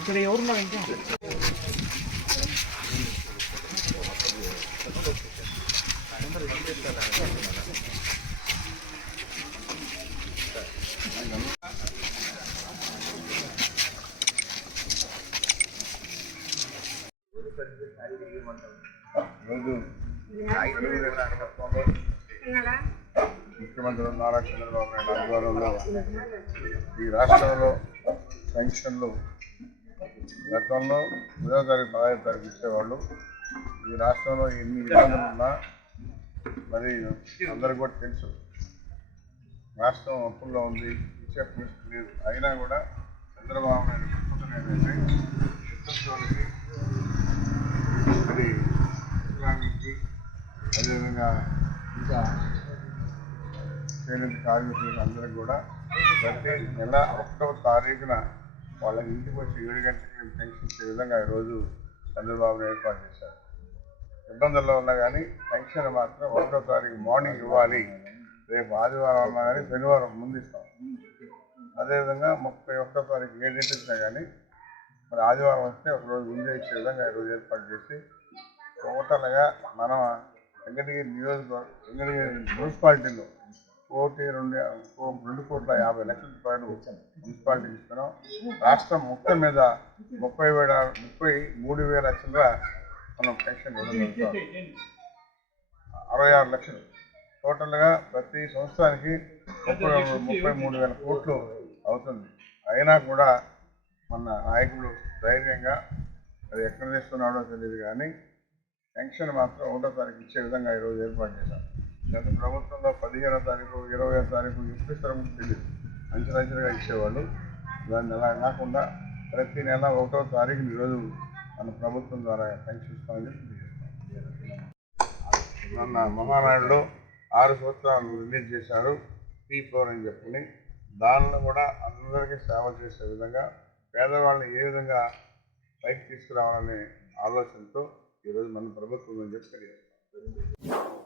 ఇక్కడ ఎవరున్నారు ఇంకా ముఖ్యమంత్రి నారా చంద్రబాబు నాయుడు ఆధ్వర్యంలో ఈ రాష్ట్రంలో పెన్షన్లు గతంలో పదో తారీఖు పదహైదు తారీఖు ఇచ్చేవాళ్ళు. ఈ రాష్ట్రంలో ఎన్ని ఇబ్బందులు ఉన్నా మరి అందరికి కూడా తెలుసు. రాష్ట్రం అప్పుల్లో ఉంది ఇచ్చే లేదు. అయినా కూడా చంద్రబాబు నాయుడు చెప్పుకునేది ఏంటంటే మరి ఇస్లామిక్కి అదేవిధంగా ఇంకా చేనేత కార్మికులకు అందరం కూడా ప్రతి నెల ఒకటవ తారీఖున వాళ్ళ ఇంటికి వచ్చి ఏడు గంటలకి పెన్షన్ ఇచ్చే విధంగా ఈరోజు చంద్రబాబు ఏర్పాటు చేశారు. ఇబ్బందుల్లో ఉన్నా కానీ పెన్షన్ మాత్రం ఒకటో తారీఖు మార్నింగ్ ఇవ్వాలి. రేపు ఆదివారం ఉన్నా కానీ శనివారం ముందు ఇస్తాం. అదేవిధంగా ముప్పై ఒకటో తారీఖు ఏడింటి ఇచ్చినా కానీ మరి ఆదివారం వస్తే ఒకరోజు ముందే ఇచ్చే విధంగా ఈరోజు ఏర్పాటు చేసి టోటల్గా మనం వెంకటగిరి నియోజకవర్గం వెంకటగిరి మున్సిపాలిటీలో కోటి రెండు రెండు కోట్ల యాభై లక్షల రూపాయలు మున్సిపాలిటీ ఇస్తున్నాం. రాష్ట్రం మొత్తం మీద ముప్పై వేల ముప్పై మూడు వేల లక్షల మనం పెన్షన్ అరవై ఆరు లక్షలు. టోటల్గా ప్రతి సంవత్సరానికి ముప్పై ముప్పై మూడు వేల కోట్లు అవుతుంది. అయినా కూడా మన నాయకులు ధైర్యంగా అది ఎక్కడ తెస్తున్నాడో తెలియదు కానీ పెన్షన్ మాత్రం ఒకటో తారీఖు ఇచ్చే విధంగా ఈరోజు ఏర్పాటు చేశాం గత ప్రభుత్వంలో పదిహేనో తారీఖు ఇరవై తారీఖు ఎప్పుడు ఇస్తారో తెలియదు అంచెలంచెలుగా ఇచ్చేవాళ్ళు. దాన్ని అలా కాకుండా ప్రతి నెల ఒకటో తారీఖుని ఈరోజు మన ప్రభుత్వం ద్వారా పెన్షన్ ఇస్తామని చెప్పి మొన్న మహానాయుడులో ఆరు సంవత్సరాలు రిలీజ్ చేశారు. పీ ఫోర్ అని చెప్పుకుని దానిలో కూడా అందరికీ సేవ చేసే విధంగా పేదవాళ్ళని ఏ విధంగా పైకి తీసుకురావాలనే ఆలోచనతో ఈరోజు మన ప్రభుత్వం అని చెప్పి తెలియజేస్తాం